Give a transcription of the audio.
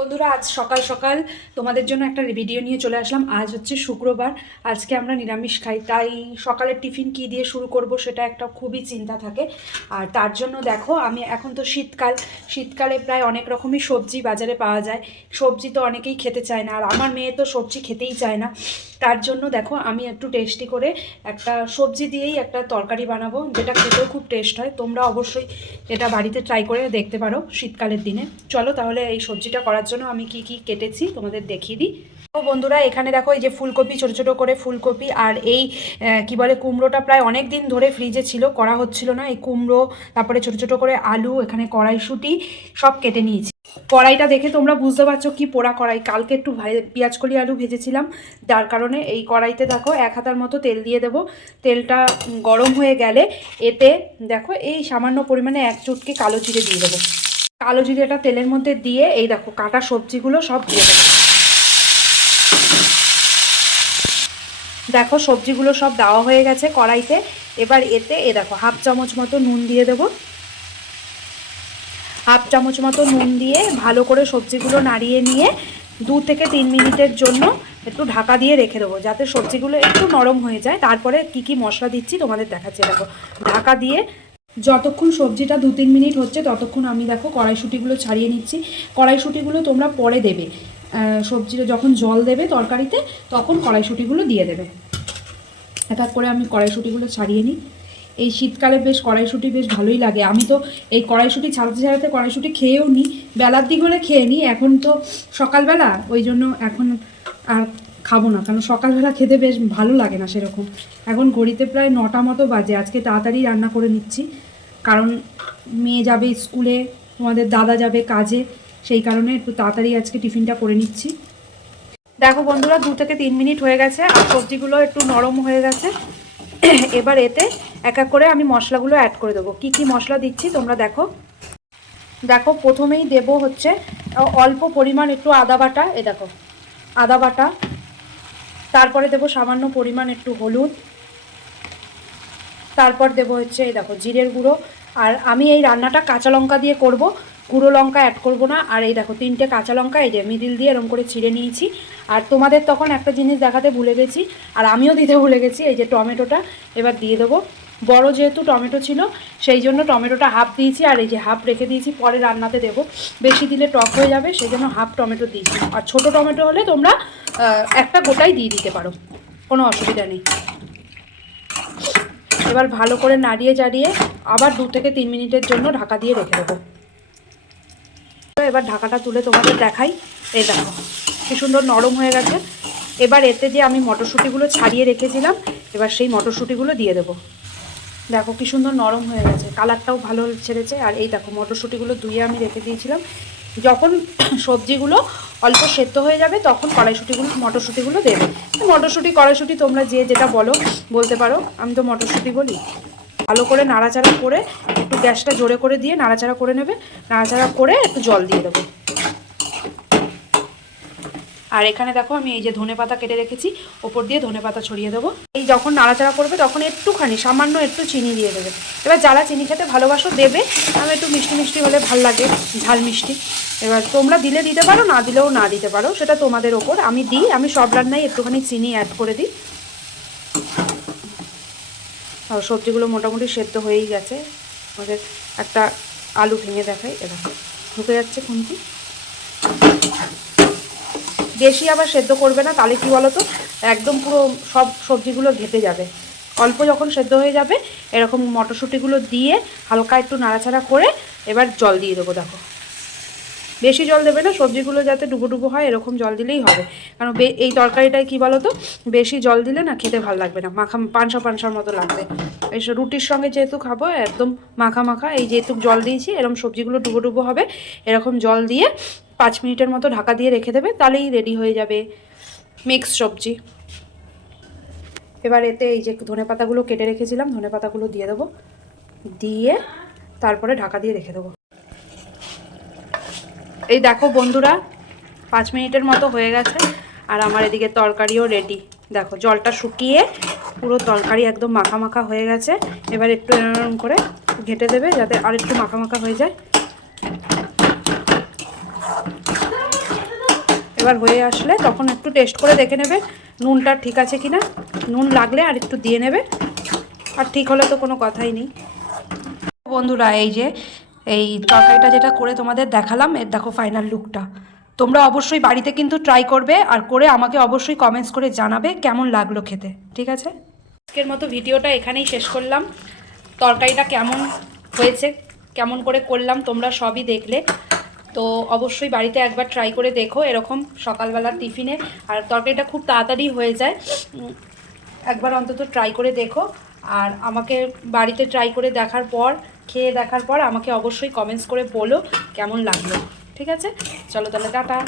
বন্ধুরা, আজ সকাল সকাল তোমাদের জন্য একটা ভিডিও নিয়ে চলে আসলাম। আজ হচ্ছে শুক্রবার, আজকে আমরা নিরামিষ খাই। তাই সকালের টিফিন কি দিয়ে শুরু করব সেটা একটা খুবই চিন্তা থাকে। আর তার জন্য দেখো, আমি এখন তো শীতকাল, শীতকালে প্রায় অনেক রকমই সবজি বাজারে পাওয়া যায়। সবজি তো অনেকেই খেতে চায় না, আর আমার মেয়ে তো সবজি খেতেই চায় না। তার জন্য দেখো, আমি একটু টেস্টি করে একটা সবজি দিয়েই একটা তরকারি বানাবো, যেটা খেতেও খুব টেস্ট হয়। তোমরা অবশ্যই এটা বাড়িতে ট্রাই করে দেখতে পারো শীতকালের দিনে। চলো তাহলে এই সবজিটা করার জন্য আমি কি কি কেটেছি তোমাদের দেখিয়ে দিই। তো বন্ধুরা, এখানে দেখো এই যে ফুলকপি, ছোট ছোট করে ফুলকপি আর এই কি বলে, কুমড়োটা প্রায় অনেক দিন ধরে ফ্রিজে ছিল, করা হচ্ছিল না। এই কুমড়ো, তারপরে ছোট ছোট করে আলু, এখানে কড়াইশুঁটি, সব কেটে নিয়েছি। কড়াইটা দেখে তোমরা বুঝতে পারছ কি পোড়া কড়াই। কালকে একটু ভাই- পেঁয়াজকলি আলু ভেজেছিলাম, যার কারণে এই কড়াইতে দেখো এক হাতার মতো তেল দিয়ে দেবো। তেলটা গরম হয়ে গেলে এতে দেখো এই সামান্য পরিমাণে এক চুটকি কালো জিরে দিয়ে দেবো। কালো জিরেটা তেলের মধ্যে দিয়ে এই দেখো কাটা সবজিগুলো সব দিয়ে দেখো সবজিগুলো সব দেওয়া হয়ে গেছে কড়াইতে। এবার এতে এ দেখো হাফ চামচ মতো নুন দিয়ে দেবো। হাফ চামচ মতো নুন দিয়ে ভালো করে সবজিগুলো নাড়িয়ে নিয়ে দু থেকে তিন মিনিটের জন্য একটু ঢাকা দিয়ে রেখে দেবো, যাতে সবজিগুলো একটু নরম হয়ে যায়। তারপরে কি কি মশলা দিচ্ছি তোমাদের দেখাচ্ছি। দেখো, ঢাকা দিয়ে যতক্ষণ সবজিটা দু তিন মিনিট হচ্ছে, ততক্ষণ আমি দেখো কড়াইশুঁটিগুলো ছাড়িয়ে নিচ্ছি। কড়াইশুঁটিগুলো তোমরা পরে দেবে। সবজিটা যখন জল দেবে তরকারিতে, তখন কড়াইশুঁটিগুলো দিয়ে দেবে। এক এক করে আমি কড়াইশুঁটিগুলো ছাড়িয়ে নিই। এই শীতকালে বেশ কড়াইশুঁটি বেশ ভালোই লাগে। আমি তো এই কড়াইশুঁটি ছাড়াতে ছাড়াতে কড়াইশুঁটি খেয়েও নিই বেলার দিক হলে খেয়ে নিই এখন তো সকালবেলা, ওই জন্য এখন আর খাব না। কারণ সকালবেলা খেতে বেশ ভালো লাগে না সেরকম। এখন ঘড়িতে প্রায় নটা মতো বাজে। আজকে তাড়াতাড়ি রান্না করে নিচ্ছি। কারণ মেয়ে যাবে স্কুলে, তোমাদের দাদা যাবে কাজে, সেই কারণে একটু তাড়াতাড়ি আজকে টিফিনটা করে নিচ্ছি। দেখো বন্ধুরা, দু থেকে তিন মিনিট হয়ে গেছে, আর সবজিগুলো একটু নরম হয়ে গেছে। এবার এতে এক এক করে আমি মশলাগুলো অ্যাড করে দেবো। কি কি মশলা দিচ্ছি তোমরা দেখো। দেখো, প্রথমেই দেব হচ্ছে, অল্প পরিমাণ একটু আদা বাটা, এ দেখো, আদা বাটা। তারপরে দেব সামান্য পরিমাণ একটু হলুদ। তারপর দেব হচ্ছে, এই দেখো, জিরের গুঁড়ো। আর আমি এই রান্নাটা কাঁচা লঙ্কা দিয়ে করব। গুঁড়ো লঙ্কা অ্যাড করব না। আর এই দেখো, তিনটে কাঁচা লঙ্কা, এই যে মিডিল দিয়ে এরকম করে ছিঁড়ে নিয়েছি। আর তোমাদের তখন একটা জিনিস দেখাতে ভুলে গেছি, আর আমিও দিতে ভুলে গেছি, এই যে টমেটোটা এবার দিয়ে দেবো। বড় যেহেতু টমেটো ছিল, সেই জন্য টমেটোটা হাফ দিয়েছি, আর এই যে হাফ রেখে দিয়েছি, পরে রান্নাতে দেবো। বেশি দিলে টক হয়ে যাবে সেই জন্য হাফ টমেটো দিয়েছি। আর ছোট টমেটো হলে তোমরা একটা গোটাই দিয়ে দিতে পারো। কোনো অসুবিধা নেই। এবার ভালো করে নাড়িয়ে চাড়িয়ে আবার দু থেকে তিন মিনিটের জন্য ঢাকা দিয়ে রেখে দেবো। এবার ঢাকাটা তুলে তোমাদের দেখাই। এই দেখো, কি সুন্দর নরম হয়ে গেছে। এবার এতে যে আমি মটরশুঁটিগুলো ছাড়িয়ে রেখেছিলাম, এবার সেই মটরশুঁটিগুলো দিয়ে দেবো। দেখো, কি সুন্দর নরম হয়ে গেছে। কালারটাও ভালো ছেড়েছে। আর এই দেখো, মটরশুঁটিগুলো ধুয়ে আমি রেখে দিয়েছিলাম। যখন সবজিগুলো অল্প সেদ্ধ হয়ে যাবে, তখন কড়াইশুটিগুলো, মটরশুঁটিগুলো দেবে। মটরশুঁটি, কড়াইশুঁটি তোমরা যে যেটা বলো, বলতে পারো। আমি তো মটরশুঁটি বলি। ভালো করে নাড়াচাড়া করে একটু গ্যাসটা জোরে করে দিয়ে নাড়াচাড়া করে নেবে। নাড়াচাড়া করে একটু জল দিয়ে দেবো। আর এখানে দেখো আমি এই যে ধনে পাতা কেটে রেখেছি, ওপর দিয়ে ধনে পাতা ছড়িয়ে দেবো। এই যখন নাড়াচাড়া করবে তখন একটুখানি, সামান্য একটু চিনি দিয়ে দেবে। এবার যারা চিনি খেতে ভালোবাসো দেবে আমি একটু মিষ্টি মিষ্টি হলে ভালো লাগে, ঝাল মিষ্টি। এবার তোমরা দিলে দিতে পারো, না দিলেও না দিতে পারো, সেটা তোমাদের ওপর। আমি দিই, আমি সব রান্নায় একটুখানি চিনি অ্যাড করে দিই। আর সবজিগুলো মোটামুটি সেদ্ধ হয়েই গেছে। আমাদের একটা আলু ভেঙে দেখাই এরকম ঢুকে যাচ্ছে খুন্তি। বেশি আবার সেদ্ধ করবে না, তাহলে কি বলো তো একদম পুরো সব সবজিগুলো ঘেটে যাবে। অল্প যখন সেদ্ধ হয়ে যাবে, এরকম মটরশুঁটিগুলো দিয়ে হালকা একটু নাড়াচাড়া করে এবার জল দিয়ে দেবো, দেখো। বেশি জল দেবে না, সবজিগুলো যাতে ডুবো ডুবো হয়, এরকম জল দিলেই হবে। কারণ এই তরকারিটায় কি বলো তো বেশি জল দিলে না খেতে ভালো লাগবে না, মাখা, পানসা পানসার মতো লাগবে। এই রুটির সঙ্গে যেহেতু খাব, একদম মাখা মাখা, এই যেহেতু জল দিয়েছি এরকম সবজিগুলো ডুবো ডুবো হবে, এরকম জল দিয়ে পাঁচ মিনিটের মতো ঢাকা দিয়ে রেখে দেবে, তাহলেই রেডি হয়ে যাবে মিক্স সবজি। এবার এতে এই যে ধনে পাতাগুলো কেটে রেখেছিলাম, ধনে পাতাগুলো দিয়ে দেবো। দিয়ে তারপরে ঢাকা দিয়ে রেখে দেবো। এই দেখো বন্ধুরা, পাঁচ মিনিটের মতো হয়ে গেছে, আর আমার এদিকে তরকারিও রেডি দেখো, জলটা শুকিয়ে পুরো তরকারি একদম মাখা মাখা হয়ে গেছে। এবার একটু এরকম করে ঘেটে দেবে যাতে আর একটু মাখা মাখা হয়ে যায়। এবার হয়ে আসলে তখন একটু টেস্ট করে দেখে নেবে নুনটা ঠিক আছে কি না নুন লাগলে আর একটু দিয়ে নেবে। আর ঠিক হলে তো কোনো কথাই নেই। বন্ধুরা, এই যে, এই তরকারিটা যেটা করে তোমাদের দেখালাম, এর দেখো ফাইনাল লুকটা তোমরা অবশ্যই বাড়িতে কিন্তু ট্রাই করবে আর করে আমাকে অবশ্যই কমেন্টস করে জানাবে কেমন লাগল খেতে, ঠিক আছে? আজকের মতো ভিডিওটা এখানেই শেষ করলাম। তরকারিটা কেমন হয়েছে, কেমন করে করলাম, তোমরা সবই দেখলে। তো অবশ্যই বাড়িতে একবার ট্রাই করে দেখো, এরকম সকালবেলার টিফিনে। আর তরকারিটা খুব তাড়াতাড়ি হয়ে যায়। একবার অন্তত ট্রাই করে দেখো। আর আমাকে বাড়িতে ট্রাই করে দেখার পর, খেয়ে দেখার পর আমাকে অবশ্যই কমেন্টস করে বলো কেমন লাগল। ঠিক আছে? চলো তাহলে, টাটা।